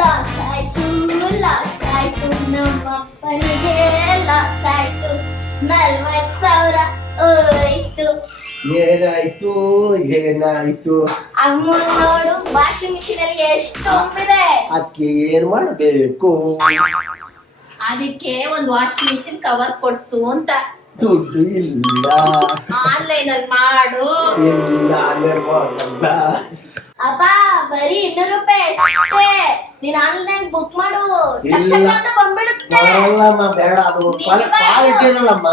Loss ಆಯ್ತು ನಮ್ಮಪ್ಪನಿಗೆ loss ಆಯ್ತು 40,000 ಹೋಯ್ತು. ಏನಾಯ್ತು ಅಮ್ಮನ್ ನೋಡು ವಾಷಿಂಗ್ ಮಿಷಿನ್ ಅಲ್ಲಿ ಎಷ್ಟು ತುಂಬಿದೆ. ಅದಕ್ಕೆ ಏನ್ ಮಾಡಬೇಕು? ಅದಕ್ಕೆ ಒಂದು ವಾಷಿಂಗ್ ಮಿಷಿನ್ ಕವರ್ ಕೊಡ್ಸು ಅಂತ. ದುಡ್ಡು ಇಲ್ಲ. ಆನ್ಲೈನ್ ಅಲ್ಲಿ ಮಾಡು. ಇಲ್ಲ ಮಾಡಲ್ಲ. ಅಪ್ಪ ಬರೀ 200 ರೂಪಾಯಿ ಅಷ್ಟೇ. ನೀನ್ ಆನ್ಲೈನ್ ಬುಕ್ ಮಾಡು, ಚಕ್ ಇಲ್ಲ. ಅಂತ ಬಂದ್ಬಿಡುತ್ತೆ. ಬರಲ್ಲಮ್ಮ, ಬೇಡ. ಅದು ಕ್ವಾಲಿಟಿ ಇರಲ್ಲಮ್ಮ.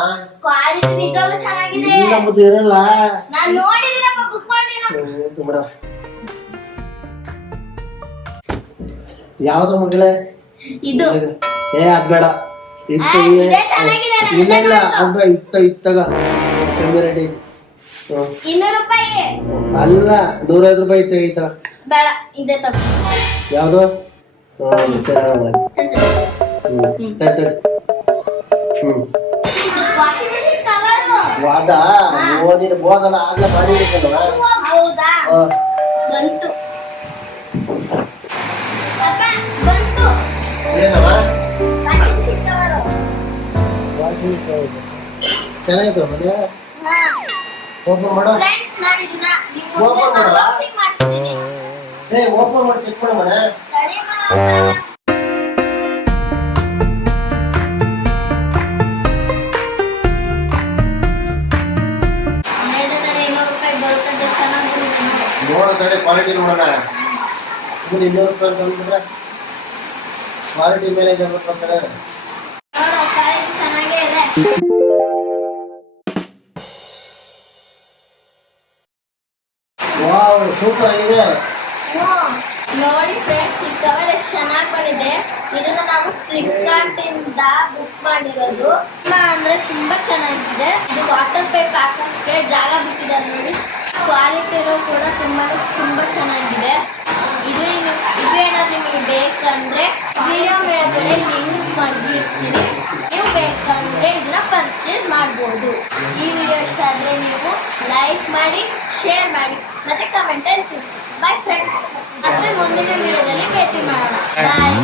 ಕ್ವಾಲಿಟಿ ನಿಜವಾಗ್ಲೂ ಚೆನ್ನಾಗಿದೆ. ಇಲ್ಲ ಬುದ್ಧಿ ಇರಲ್ಲ. ನಾನ್ ನೋಡಿದೀನಪ್ಪ, ಬುಕ್ ಮಾಡಿದೀನಿ. ಬಿಡ. ಯಾವ್ದು ಮಗಳೇ? ಇದು ಅದ್ ಬೇಡ. ಇತ್ತು ಇದೇ ಚೆನ್ನಾಗಿದೆ, ನಾನು ಇಲ್ಲ ಇದನ್ನೇ ಇಲ್ಲ ಮಾಡೋದು. ಅದ ಇತ್ತಾಗ ಕಮ್ಮಿ ರೇಟ್ ಐತಿ. 200 ರೂಪಾಯಿ ಅಲ್ಲ 150 ರೂಪಾಯಿ ಐತೆ ಐತಳ. ಬೇಡ, ಇದೇ ತಗೋ. ಯಾವ್ದು? ಚೆನ್ನಾಗಿ ತಡಿ. Washing machine cover. ವಾದ ನೀನು ಬೋದಲ್ಲ ಆಗ್ಲೇ ಮಾಡಿರ್ಬೇಕಲ್ವ? ಹೌದಾ? ಬಂತು ಅಪ್ಪ, ಬಂತು ಏನವ? Washing machine cover. ಚೆನ್ನಾಗಿತ್ತು ಮನೆ. ಹಾ ಓಪನ್ ಮಾಡು. ಫ್ರೆಂಡ್ಸ್, ನಾನು ಇದನ್ನ ನಿಮ್ಮ Open ಮುಂದೆ ಮಾಡವಾ? unboxing ಮಾಡ್ತಿದ್ದೀನಿ. ಓಪನ್ ಮಾಡಿ ಚೆಕ್ ಮಾಡು ಮನೆ. ಸರಿ ಮಾಮ. ಹೇಳಿದರೆ 200 ರೂಪಾಯಿ ಬರುತ್ತೆ, ಚೆನ್ನಾಗಿ ನೋಡ ತಡಿ, ಕ್ವಾಲಿಟಿ ನೋಡೋಣ. ಇದು 200 ರೂಪಾಯಿ ಅಂತ ಅಂದ್ಬಿಟ್ರೆ ಕ್ವಾಲಿಟಿ ಮೇಲೆ ಬರ್ತಾರೆ. ನೋಡು, ಕ್ವಾಲಿಟಿ ಚೆನ್ನಾಗೇ ಇದೆ. ವಾವ್, ಸೂಪರ್ ಆಗಿದೆ. ನೋಡಿ ಫ್ರೆಂಡ್ಸ್, ಈ ಕವರ್ ಎಷ್ಟು ಚೆನ್ನಾಗಿ ಬಂದಿದೆ. ಇದನ್ನ ನಾವು ಫ್ಲಿಪ್ಕಾರ್ಟ್ ಇಂದ ಬುಕ್ ಮಾಡಿರೋದು. ಅಂದ್ರೆ ತುಂಬಾ ಚೆನ್ನಾಗಿದೆ. ಇದು ವಾಟರ್ ಪೈಪ್ ಹಾಕಕ್ಕೆ ಜಾಗ ಬಿಟ್ಟಿದ್ದಾರೆ ನೋಡಿ. ಕ್ವಾಲಿಟಿನೂ ಕೂಡ ತುಂಬಾ ಚೆನ್ನಾಗಿದೆ. ಇದು ಏನಾದ್ರು ನಿಮಗೆ ಬೇಕಂದ್ರೆ ವಿಡಿಯೋ ಮೇಲ್ಗಡೆ ಲಿಂಕ್ ಮಾಡಿರ್ತೀನಿ. ನೀವು ಬೇಕಂದ್ರೆ ಇದನ್ನ ಪರ್ಚೇಸ್ ಮಾಡ್ಬೋದು. ಈ ವಿಡಿಯೋ ಇಷ್ಟ ಆದ್ರೆ ನೀವು ಲೈಕ್ ಮಾಡಿ, ಶೇರ್ ಮಾಡಿ, ಮತ್ತೆ ಕಮೆಂಟ್ ಅಲ್ಲಿ ತಿಳಿಸಿ. ಬೈ ಫ್ರೆಂಡ್ಸ್, ಮತ್ತೆ ಮುಂದಿನ ವಿಡಿಯೋದಲ್ಲಿ ಭೇಟಿ ಮಾಡೋಣ. ಬಾಯ್.